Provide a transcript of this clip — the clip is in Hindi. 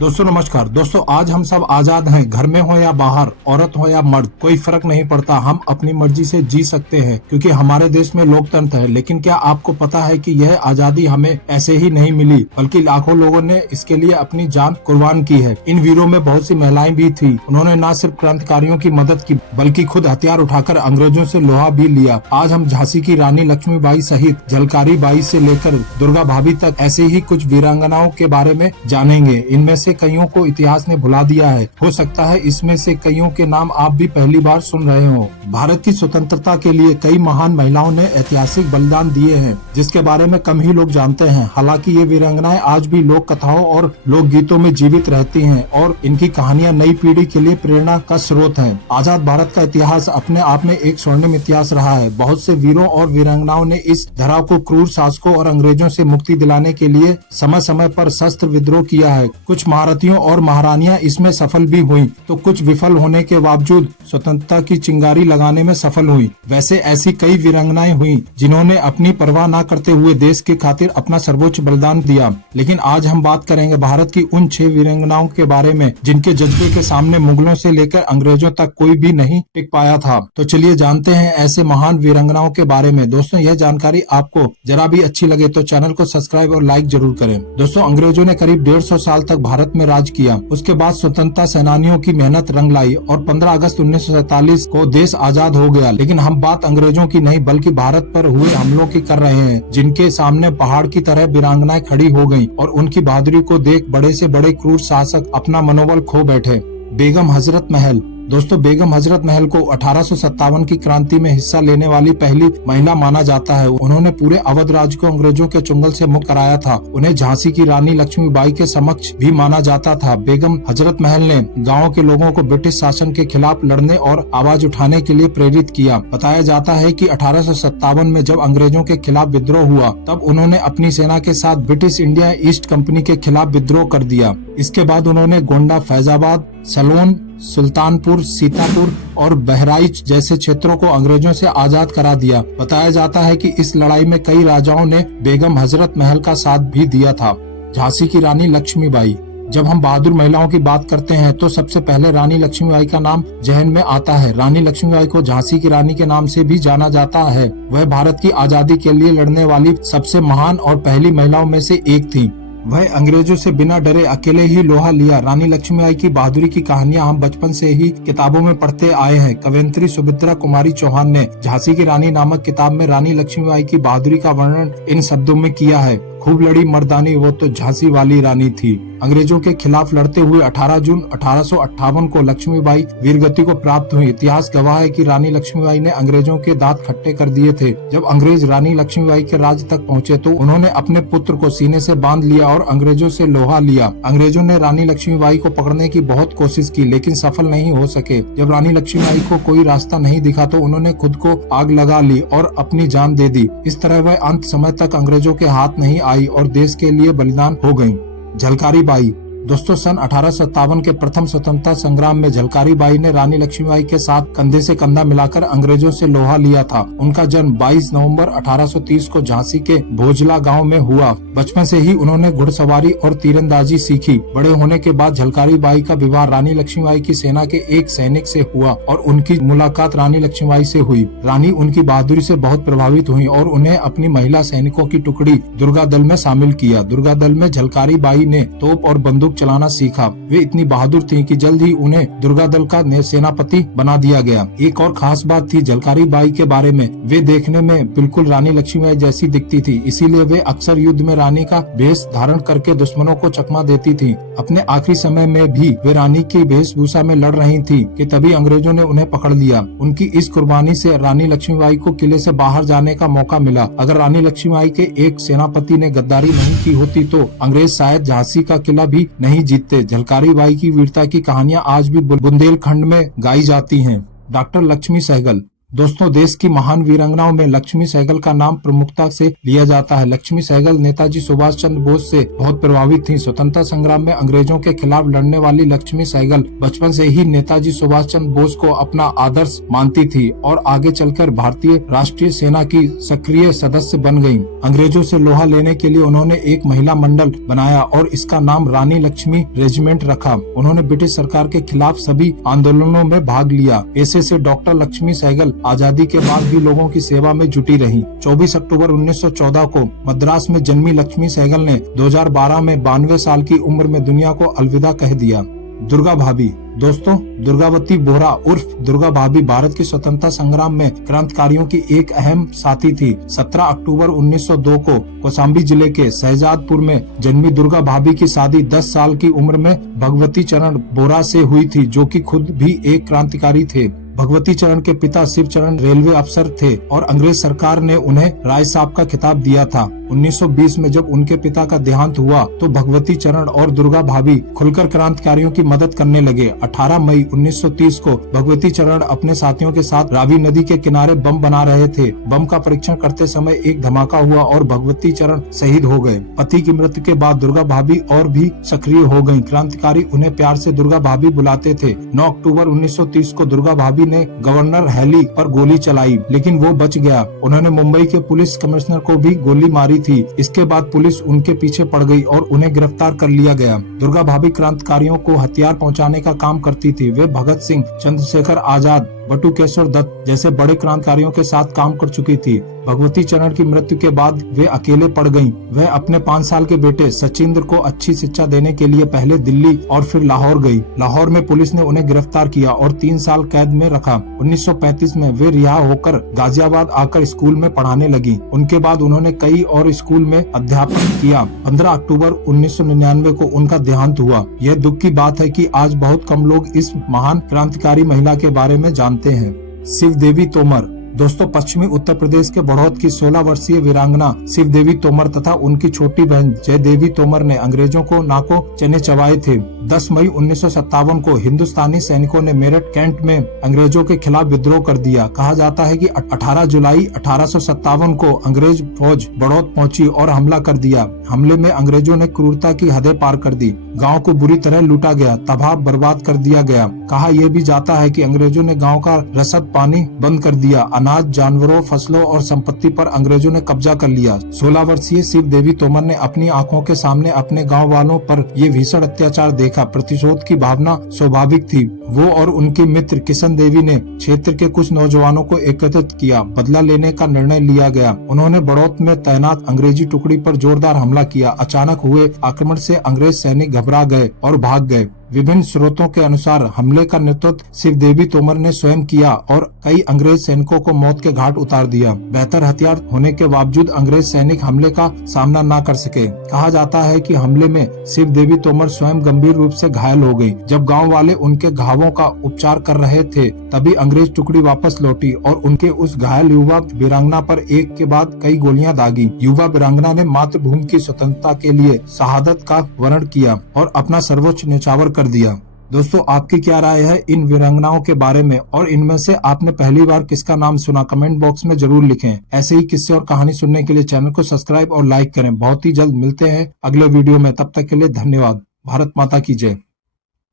दोस्तों नमस्कार। दोस्तों आज हम सब आजाद हैं, घर में हो या बाहर, औरत हो या मर्द, कोई फर्क नहीं पड़ता। हम अपनी मर्जी से जी सकते हैं क्योंकि हमारे देश में लोकतंत्र है। लेकिन क्या आपको पता है कि यह आजादी हमें ऐसे ही नहीं मिली, बल्कि लाखों लोगों ने इसके लिए अपनी जान कुर्बान की है। इन वीरों में बहुत सी महिलाएं भी थी। उन्होंने न सिर्फ क्रांतिकारियों की मदद की, बल्कि खुद हथियार उठाकर अंग्रेजों से लोहा भी लिया। आज हम झांसी की रानी लक्ष्मीबाई सहित झलकारी बाई से लेकर दुर्गा भाभी तक ऐसे ही कुछ वीरांगनाओं के बारे में जानेंगे। इनमें से कईयों को इतिहास ने भुला दिया है। हो सकता है इसमें से कईयों के नाम आप भी पहली बार सुन रहे हो। भारत की स्वतंत्रता के लिए कई महान महिलाओं ने ऐतिहासिक बलिदान दिए हैं, जिसके बारे में कम ही लोग जानते हैं। हालांकि ये वीरांगनाएं आज भी लोक कथाओं और लोक गीतों में जीवित रहती हैं और इनकी कहानियां नई पीढ़ी के लिए प्रेरणा का स्रोत हैं। आजाद भारत का इतिहास अपने आप में एक स्वर्णिम इतिहास रहा है। बहुत से वीरों और वीरांगनाओं ने इस धरा को क्रूर शासकों और अंग्रेजों से मुक्ति दिलाने के लिए समय समय पर शस्त्र विद्रोह किया है। कुछ महारथियों और महारानियां इसमें सफल भी हुई, तो कुछ विफल होने के बावजूद स्वतंत्रता की चिंगारी लगाने में सफल हुई। वैसे ऐसी कई वीरांगनाएं हुई जिन्होंने अपनी परवाह न करते हुए देश की खातिर अपना सर्वोच्च बलिदान दिया। लेकिन आज हम बात करेंगे भारत की उन 6 वीरांगनाओं के बारे में जिनके जज्बे के सामने मुगलों से लेकर अंग्रेजों तक कोई भी नहीं टिक पाया था। तो चलिए जानते हैं ऐसे महान वीरांगनाओं के बारे में। दोस्तों यह जानकारी आपको जरा भी अच्छी लगे तो चैनल को सब्सक्राइब और लाइक जरूर करें। दोस्तों अंग्रेजों ने करीब 150 साल तक भारत में राज किया। उसके बाद स्वतंत्रता सेनानियों की मेहनत रंग लाई और 15 अगस्त 1947 को देश आजाद हो गया। लेकिन हम बात अंग्रेजों की नहीं बल्कि भारत पर हुए हमलों की कर रहे हैं, जिनके सामने पहाड़ की तरह वीरांगनाएं खड़ी हो गयी और उनकी बहादुरी को देख बड़े से बड़े क्रूर शासक अपना मनोबल खो बैठे। बेगम हजरत महल। दोस्तों बेगम हजरत महल को 1857 की क्रांति में हिस्सा लेने वाली पहली महिला माना जाता है। उन्होंने पूरे अवध राज्य को अंग्रेजों के चुंगल से मुक्त कराया था। उन्हें झांसी की रानी लक्ष्मीबाई के समक्ष भी माना जाता था। बेगम हजरत महल ने गाँव के लोगों को ब्रिटिश शासन के खिलाफ लड़ने और आवाज उठाने के लिए प्रेरित किया। बताया जाता है कि 1857 में जब अंग्रेजों के खिलाफ विद्रोह हुआ तब उन्होंने अपनी सेना के साथ ब्रिटिश इंडिया ईस्ट कंपनी के खिलाफ विद्रोह कर दिया। इसके बाद उन्होंने गोंडा, फैजाबाद, सलोन, सुल्तानपुर, सीतापुर और बहराइच जैसे क्षेत्रों को अंग्रेजों से आजाद करा दिया। बताया जाता है कि इस लड़ाई में कई राजाओं ने बेगम हजरत महल का साथ भी दिया था। झांसी की रानी लक्ष्मीबाई। जब हम बहादुर महिलाओं की बात करते हैं तो सबसे पहले रानी लक्ष्मीबाई का नाम जहन में आता है। रानी लक्ष्मीबाई को झांसी की रानी के नाम से भी जाना जाता है। वह भारत की आजादी के लिए लड़ने वाली सबसे महान और पहली महिलाओं में से एक थी। वह अंग्रेजों से बिना डरे अकेले ही लोहा लिया। रानी लक्ष्मीबाई की बहादुरी की कहानियां हम बचपन से ही किताबों में पढ़ते आए हैं। कवयित्री सुभद्रा कुमारी चौहान ने झांसी की रानी नामक किताब में रानी लक्ष्मीबाई की बहादुरी का वर्णन इन शब्दों में किया है। खूब लड़ी मर्दानी वो तो झांसी वाली रानी थी। अंग्रेजों के खिलाफ लड़ते हुए 18 जून 1858 को लक्ष्मीबाई वीरगति को प्राप्त हुई। इतिहास गवाह है कि रानी लक्ष्मीबाई ने अंग्रेजों के दांत खट्टे कर दिए थे। जब अंग्रेज रानी लक्ष्मीबाई के राज्य तक पहुंचे तो उन्होंने अपने पुत्र को सीने से बांध लिया और अंग्रेजों से लोहा लिया। अंग्रेजों ने रानी लक्ष्मीबाई को पकड़ने की बहुत कोशिश की लेकिन सफल नहीं हो सके। जब रानी लक्ष्मीबाई को कोई रास्ता नहीं दिखा तो उन्होंने खुद को आग लगा ली और अपनी जान दे दी। इस तरह वह अंत समय तक अंग्रेजों के हाथ नहीं आई और देश के लिए बलिदान हो गयी। झलकारी बाई। दोस्तों सन 1857 के प्रथम स्वतंत्रता संग्राम में झलकारी बाई ने रानी लक्ष्मीबाई के साथ कंधे से कंधा मिलाकर अंग्रेजों से लोहा लिया था। उनका जन्म 22 नवंबर 1830 को झांसी के भोजला गांव में हुआ। बचपन से ही उन्होंने घुड़सवारी और तीरंदाजी सीखी। बड़े होने के बाद झलकारी बाई का विवाह रानी लक्ष्मीबाई की सेना के एक सैनिक से हुआ और उनकी मुलाकात रानी लक्ष्मीबाई से हुई। रानी उनकी बहादुरी से बहुत प्रभावित हुई और उन्हें अपनी महिला सैनिकों की टुकड़ी दुर्गा दल में शामिल किया। दुर्गा दल में झलकारी बाई ने तोप और बंदूक चलाना सीखा। वे इतनी बहादुर थीं कि जल्द ही उन्हें दुर्गा दल का सेनापति बना दिया गया। एक और खास बात थी झलकारी बाई के बारे में, वे देखने में बिल्कुल रानी लक्ष्मीबाई जैसी दिखती थी। इसीलिए वे अक्सर युद्ध में रानी का वेश धारण करके दुश्मनों को चकमा देती थी। अपने आखिरी समय में भी वे रानी की वेशभूषा में लड़ रही थी कि तभी अंग्रेजों ने उन्हें पकड़ लिया। उनकी इस कुर्बानी से रानी लक्ष्मीबाई को किले से बाहर जाने का मौका मिला। अगर रानी लक्ष्मीबाई के एक सेनापति ने गद्दारी नहीं की होती तो अंग्रेज शायद झांसी का किला भी नहीं जीतते। झलकारी बाई की वीरता की कहानियां आज भी बुंदेलखंड में गाई जाती हैं। डॉक्टर लक्ष्मी सहगल। दोस्तों, देश की महान वीरांगनाओं में लक्ष्मी सहगल का नाम प्रमुखता से लिया जाता है। लक्ष्मी सहगल नेताजी सुभाष चंद्र बोस से बहुत प्रभावित थीं। स्वतंत्रता संग्राम में अंग्रेजों के खिलाफ लड़ने वाली लक्ष्मी सहगल बचपन से ही नेताजी सुभाष चंद्र बोस को अपना आदर्श मानती थी और आगे चलकर भारतीय राष्ट्रीय सेना की सक्रिय सदस्य बन गयी। अंग्रेजों से लोहा लेने के लिए उन्होंने एक महिला मंडल बनाया और इसका नाम रानी लक्ष्मी रेजिमेंट रखा। उन्होंने ब्रिटिश सरकार के खिलाफ सभी आंदोलनों में भाग लिया। ऐसे से डॉक्टर लक्ष्मी सहगल आजादी के बाद भी लोगों की सेवा में जुटी रही। 24 अक्टूबर 1914 को मद्रास में जन्मी लक्ष्मी सहगल ने 2012 में 92 साल की उम्र में दुनिया को अलविदा कह दिया। दुर्गा भाभी। दोस्तों, दुर्गावती बोहरा उर्फ दुर्गा भाभी भारत की स्वतंत्रता संग्राम में क्रांतिकारियों की एक अहम साथी थी। 17 अक्टूबर 1902 को कौशाम्बी जिले के शहजादपुर में जन्मी दुर्गा भाभी की शादी 10 साल की उम्र में भगवती चरण बोहरा से हुई थी, जो कि खुद भी एक क्रांतिकारी थे। भगवती चरण के पिता शिव चरण रेलवे अफसर थे और अंग्रेज सरकार ने उन्हें राय साहब का खिताब दिया था। 1920 में जब उनके पिता का देहांत हुआ तो भगवती चरण और दुर्गा भाभी खुलकर क्रांतिकारियों की मदद करने लगे। 18 मई 1930 को भगवती चरण अपने साथियों के साथ रावी नदी के किनारे बम बना रहे थे। बम का परीक्षण करते समय एक धमाका हुआ और भगवती चरण शहीद हो गए। पति की मृत्यु के बाद दुर्गा भाभी और भी सक्रिय हो गयी। क्रांतिकारी उन्हें प्यार से दुर्गा भाभी बुलाते थे। 9 अक्टूबर 1930 को दुर्गा भाभी ने गवर्नर हैली पर गोली चलाई, लेकिन वो बच गया। उन्होंने मुंबई के पुलिस कमिश्नर को भी गोली मारी थी। इसके बाद पुलिस उनके पीछे पड़ गई और उन्हें गिरफ्तार कर लिया गया। दुर्गा भाभी क्रांतिकारियों को हथियार पहुंचाने का काम करती थी। वे भगत सिंह, चंद्रशेखर आजाद, बटुकेश्वर दत्त जैसे बड़े क्रांतिकारियों के साथ काम कर चुकी थी। भगवती चरण की मृत्यु के बाद वे अकेले पड़ गयीं। वह अपने 5 साल के बेटे सचिंद्र को अच्छी शिक्षा देने के लिए पहले दिल्ली और फिर लाहौर गई। लाहौर में पुलिस ने उन्हें गिरफ्तार किया और 3 साल कैद में रखा। 1935 में वे रिहा होकर गाजियाबाद आकर स्कूल में पढ़ाने लगी। उनके बाद उन्होंने कई और स्कूल में अध्यापन किया। 15 अक्टूबर 1999 को उनका देहांत हुआ। यह दुख की बात है कि आज बहुत कम लोग इस महान क्रांतिकारी महिला के बारे में जानते हैं। शिव देवी तोमर। दोस्तों, पश्चिमी उत्तर प्रदेश के बड़ौद की 16 वर्षीय वीरांगना शिव देवी तोमर तथा उनकी छोटी बहन जय देवी तोमर ने अंग्रेजों को नाको चने चबाए थे। 10 मई 1957 को हिंदुस्तानी सैनिकों ने मेरठ कैंट में अंग्रेजों के खिलाफ विद्रोह कर दिया। कहा जाता है कि 18 जुलाई 1857 को अंग्रेज फौज बड़ौद पहुंची और हमला कर दिया। हमले में अंग्रेजों ने क्रूरता की हदें पार कर दी। गांव को बुरी तरह लूटा गया, तबाह बर्बाद कर दिया गया। कहा यह भी जाता है कि अंग्रेजों ने गांव का रसद पानी बंद कर दिया। अनाज, जानवरों, फसलों और संपत्ति पर अंग्रेजों ने कब्जा कर लिया। 16 वर्षीय शिव देवी तोमर ने अपनी आंखों के सामने अपने गांव वालों पर ये भीषण अत्याचार देखा। प्रतिशोध की भावना स्वाभाविक थी। वो और उनकी मित्र किशन देवी ने क्षेत्र के कुछ नौजवानों को एकत्रित किया। बदला लेने का निर्णय लिया गया। उन्होंने बड़ौद में तैनात अंग्रेजी टुकड़ी पर जोरदार हमला किया। अचानक हुए आक्रमण से अंग्रेज सैनिक घबरा गए और भाग गए। विभिन्न स्रोतों के अनुसार हमले का नेतृत्व शिव देवी तोमर ने स्वयं किया और कई अंग्रेज सैनिकों को मौत के घाट उतार दिया। बेहतर हथियार होने के बावजूद अंग्रेज सैनिक हमले का सामना न कर सके। कहा जाता है कि हमले में शिव देवी तोमर स्वयं गंभीर रूप से घायल हो गयी। जब गांव वाले उनके घावों का उपचार कर रहे थे, तभी अंग्रेज टुकड़ी वापस लौटी और उनके उस घायल युवा वीरांगना पर एक के बाद कई गोलियां दागी। युवा वीरांगना ने मातृभूमि की स्वतंत्रता के लिए शहादत का वर्ण किया और अपना सर्वोच्च न्यौछावर कर दिया। दोस्तों, आपकी क्या राय है इन वीरांगनाओं के बारे में और इनमें से आपने पहली बार किसका नाम सुना? कमेंट बॉक्स में जरूर लिखें। ऐसे ही किस्से और कहानी सुनने के लिए चैनल को सब्सक्राइब और लाइक करें। बहुत ही जल्द मिलते हैं अगले वीडियो में। तब तक के लिए धन्यवाद। भारत माता की जय।